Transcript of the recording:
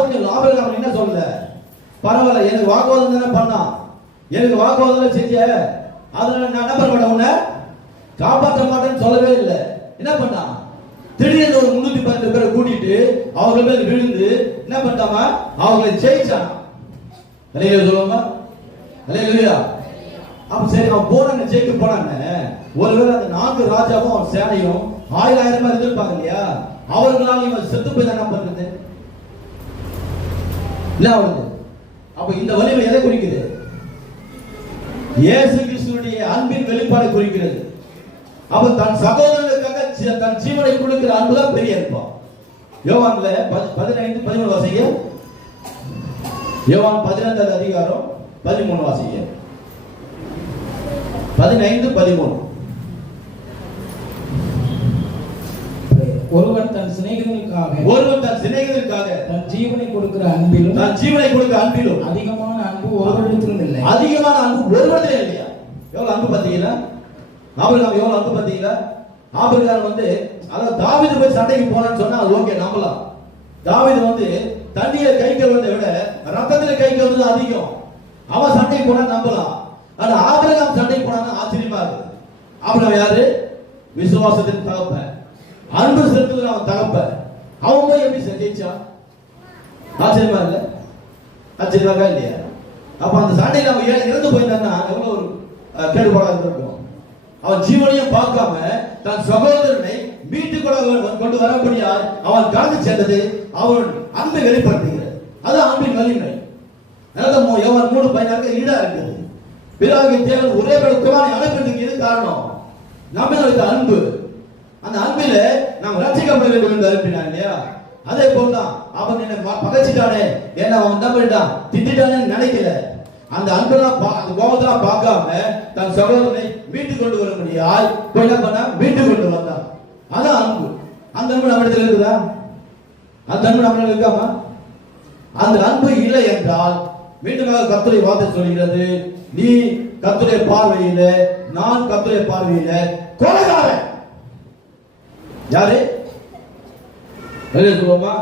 Abraham என்ன சொல்ல, பரவாயில்ல எனக்கு வாக்குவாதம் தானே பண்ணான், எனக்கு வாக்குவாதம் செஞ்ச, அதனால நான் என்ன பண்ண மாட்டேன், உன்னை காப்பாற்ற மாட்டேன்னு சொல்லவே இல்லை. என்ன பண்ணான், திடீர்னு ஒரு 312 பேரை கூட்டிட்டு அவங்க மேல விழுந்து என்ன பண்ணிட்டாமா, அவங்களை ஜெயிச்சான். அல்லேலூயா சொல்லுமா, அல்லேலூயா. அப்ப சரி அவன் போனாங்க, ஜெயிக்க போனாங்க. ஒருவேளை அந்த 4 ராஜாவும் அவன் சேனையும் 1000 இருந்திருப்பாங்க இல்லையா, அவர்களால் இவன் செத்து போய் என்ன பண்றது இல்ல அவருக்கு. அப்ப இந்த வலிமை எதை குறிக்கிறது? இயேசு கிறிஸ்துவினுடைய அன்பின் வெளிப்பாடு குறிக்கிறது. அப்ப தன் சகோதரனுக்காக தன் ஜீவனை கொடுக்கிற அன்புதான் பெரிய அன்பா. யோவான்ல 15:13 வாசிங்க. யோவான் 15 அதிகாரம் 13 வாசிங்க. 15:13. ஒருவன் தன் சிநேகிதனுக்காக தன் ஜீவனை கொடுக்கிற அன்பிலும் அதிகமான அன்பு ஒருவரிடத்திலும் இல்லை. அதிகமான அன்பு ஒருவரிடத்திலும் இல்லையா? எவ்வளவு அன்பு பாத்தீங்களா? ஆபிரகாம் எவ்வளவு அன்பு பாத்தீங்களா? ஆபிரகாம் அதாவது தாவீது போய் சண்டைக்கு போனான்னு சொன்னா அது ஓகே, நம்பலாம். தாவீது தண்ணியை கை கழுவதை விட ரத்தத்துல கை கழுவுறது அதிகம். அவன் சண்டைக்கு போனா நம்பலாம். ஆனா ஆபிரகாம் சண்டைக்கு போனா ஆச்சரியமா இருக்கு. ஆபிரகாம் யாரு? விசுவாசத்தின் தகப்பன், அன்பு செலுத்துகிற அவன் தகப்பன். அவன் போய் எப்படி ஜெயிச்சான்? ஆச்சரியமா இல்ல? ஆச்சரியமாக இல்லையா? அப்ப அந்த சண்டையில் அவன் இறந்து போயிருந்தான்னா எவ்வளவு ஒரு கேடுபாடாக இருந்திருக்கும். அவன் ஜீவனையும் பார்க்காம தன் சகோதரனை வீட்டுக்குள்ள கொண்டு வரப்படியால் அவன் கடந்து சென்றது அவன் அன்பை வெளிப்படுத்துகிறது. அது அன்பின் வலிமை. யோவான் 3:16 ஈடா இருக்குது. பிதாவாகிய தேவன் ஒரே குமாரனை அனுப்புறதுக்கு எது காரணம்? நம்ம வைத்த அன்பு. அந்த அன்பில நாம் ரட்சிக்கப்பட வேண்டும் என்று அனுப்பினான் இல்லையா? அதே போலதான் அவன் என்ன பகைச்சிட்டானே, என்ன அவன் என்ன பண்ணிட்டான், திட்டானே நினைக்கல. அந்த அன்பெல்லாம் அந்த கோபத்தெல்லாம் பார்க்காம தன் சகோதரனை வீட்டுக்கு கொண்டு வர முடியாது என்ன பண்ண வீட்டுக்கு கொண்டு வந்தான். அதான் அன்பு. அந்த அன்பு நம்ம இடத்துல இருக்குதா? அந்த அன்பு நம்ம இருக்காமா? அந்த அன்பு இல்லை என்றால் மீண்டும் கர்த்தருடைய வார்த்தை சொல்கிறது, நீ கர்த்தருடைய பார்வையில, நான் கர்த்தருடைய பார்வையில கொலைகாரன். யாரு? சொல்லுமா?